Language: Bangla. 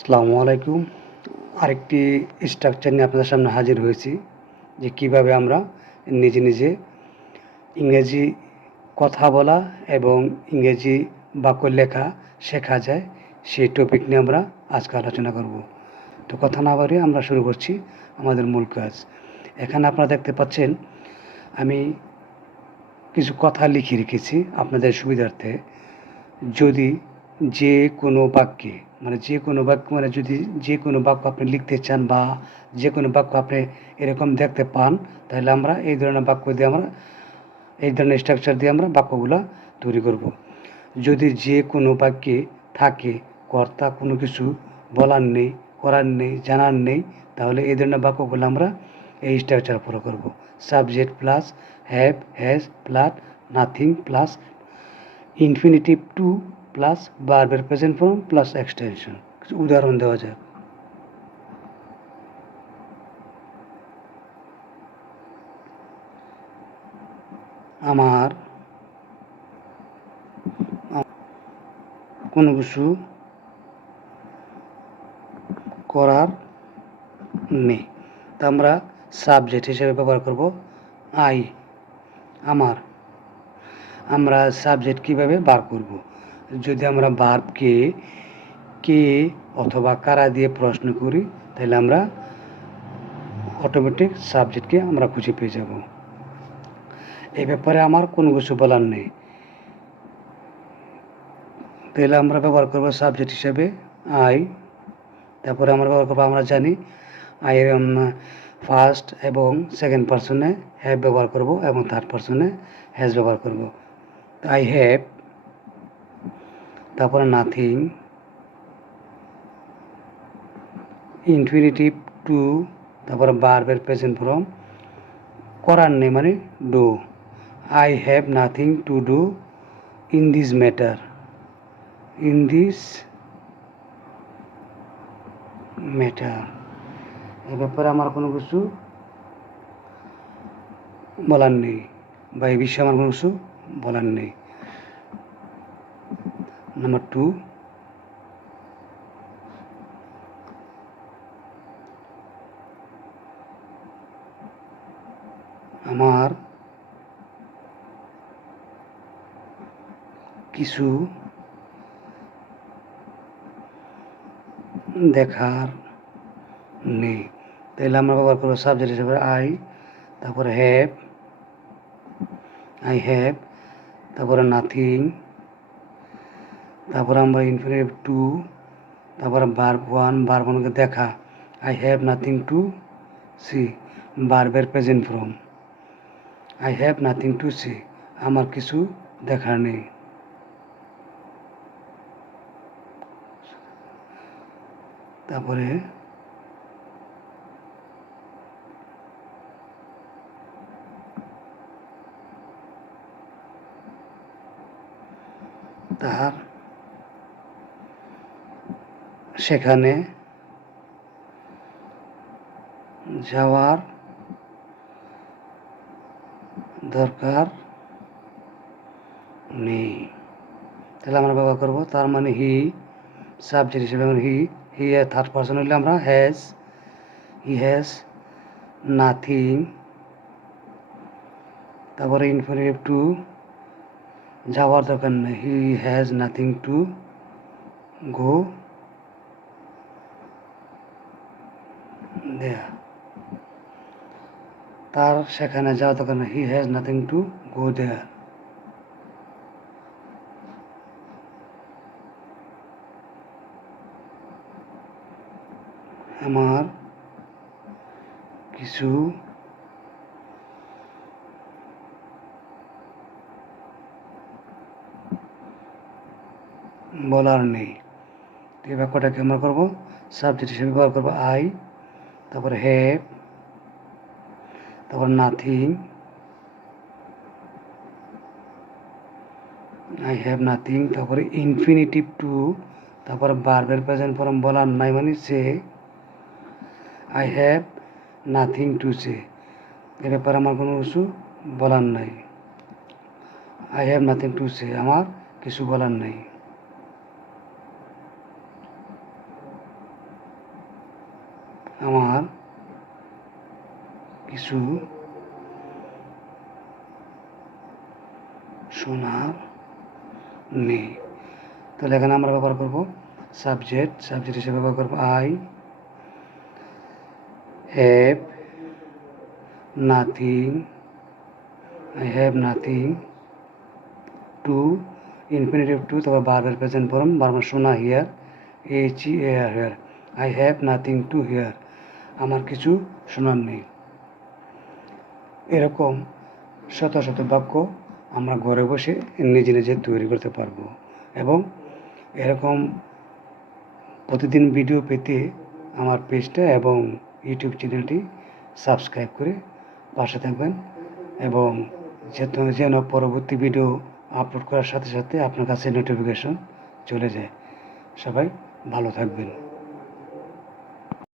আসসালামু আলাইকুম। আরেকটি স্ট্রাকচার নিয়ে আপনাদের সামনে হাজির হয়েছি যে কিভাবে আমরা নিজে নিজে ইংরেজি কথা বলা এবং ইংরেজি বাক্য লেখা শেখা যায়, সেই টপিক নিয়ে আমরা আজকে আলোচনা করব। তো কথা না বাড়িয়ে আমরা শুরু করছি আমাদের মূল কাজ। এখানে আপনারা দেখতে পাচ্ছেন আমি কিছু কথা লিখে রেখেছি আপনাদের সুবিধার্থে। যদি যে কোনো বাক্যে যদি যে কোনো বাক্য আপনি লিখতে চান বা যে কোনো বাক্য আপনি এরকম দেখতে পান, তাহলে আমরা এই ধরনের স্ট্রাকচার দিয়ে আমরা বাক্যগুলো তৈরি করব। যদি যে কোনো বাক্যে থাকে কর্তা কোনো কিছু বলার নেই, করার নেই, জানার নেই, তাহলে এই ধরনের বাক্যগুলো আমরা এই স্ট্রাকচার ফলো করব। Subject plus have, has plus nothing plus infinitive to plus ভার্বের প্রেজেন্ট ফর্ম প্লাস এক্সটেনশন। কিছু উদাহরণ দেওয়া যাক। আমার কোনো কিছু করার নেই, তা আমরা সাবজেক্ট হিসেবে ব্যবহার করব আই, আমার। আমরা সাবজেক্ট কিভাবে বার করব? যদি আমরা ভার্বকে কে অথবা কারা দিয়ে প্রশ্ন করি, তাহলে আমরা অটোমেটিক সাবজেক্টকে আমরা খুঁজে পেয়ে যাব। এই ব্যাপারে আমার কোনো কিছু বলার নেই, তাহলে আমরা ব্যবহার করব সাবজেক্ট হিসেবে আই। তারপরে আমরা ব্যবহার করবো, আমরা জানি আই ফার্স্ট এবং সেকেন্ড পার্সনে হ্যাভ ব্যবহার করব এবং থার্ড পার্সনে হ্যাজ ব্যবহার করব। আই হ্যাভ, তারপরে নাথিং, ইনফিনিটিভ টু, তারপরে ভার্বের প্রেজেন্ট ফর্ম, করার নেই মানে do. I have nothing to do in this matter, in this matter. এ ব্যাপারে আমার কোনো কিছু বলার নেই বা এই বিষয়ে আমার কোনো কিছু বলার নেই। নাম্বার 2, আমার কিছু দেখার নেই, তাহলে আমরা ব্যবহার করবো সাবজেক্ট হিসেবে আই, তারপরে হ্যাভ, আই হ্যাভ, তারপরে নাথিং, তারপরে আমরা ইনফিনিটিভ টু, তারপরে ভার্ব ওয়ান, ভার্ব ওয়ানকে দেখা, I have nothing to see, ভার্বের present form, I have nothing to see, আমার কিছু দেখার নেই। তারপরে তার সেখানে যাওয়ার দরকার নেই, তাহলে আমরা ব্যবহার করব তার মানে হি, সাবজেক্ট হিসেবে আমরা হি, থার্ড পার্সন হলে আমরা হ্যাজ, হি হ্যাজ নাথিং, তারপরে ইনফিনিটিভ টু, যাওয়ার দরকার নেই, he has nothing to go there, তার সেখানে যাওয়ার দরকার নেই, he has nothing to go there. আমার কিছু বলার নেই, এই বাক্যটাকে আমরা করবো সাবজেক্ট হিসেবে ব্যবহার করবো আই, তারপরে হ্যাভ, তারপর নাথিং, আই হ্যাভ নাথিং, তারপরে ইনফিনিটিভ টু, তারপরে ভার্বের প্রেজেন্ট ফর্ম বলার নাই মানে say, I have nothing to say, এ ব্যাপারে আমার কোনো কিছু বলার নাই, I have nothing to say, আমার কিছু বলার নাই। আমার কিছু শোনার নেই। তাহলে এখানে আমরা ব্যবহার করব সাবজেক্ট হিসেবে ব্যবহার করব I have nothing two infinitive to, তারপর ভার্বের প্রেজেন্ট ফর্ম, বারবার শোনা here, here. I have nothing two here, আমার কিছু শোনার নেই। এরকম শত শত বাক্য আমরা ঘরে বসে নিজে নিজে তৈরি করতে পারবো। এবং এরকম প্রতিদিন ভিডিও পেতে আমার পেজটা এবং ইউটিউব চ্যানেলটি সাবস্ক্রাইব করে পাশে থাকবেন, এবং যেন পরবর্তী ভিডিও আপলোড করার সাথে সাথে আপনার কাছে নোটিফিকেশন চলে যায়। সবাই ভালো থাকবেন।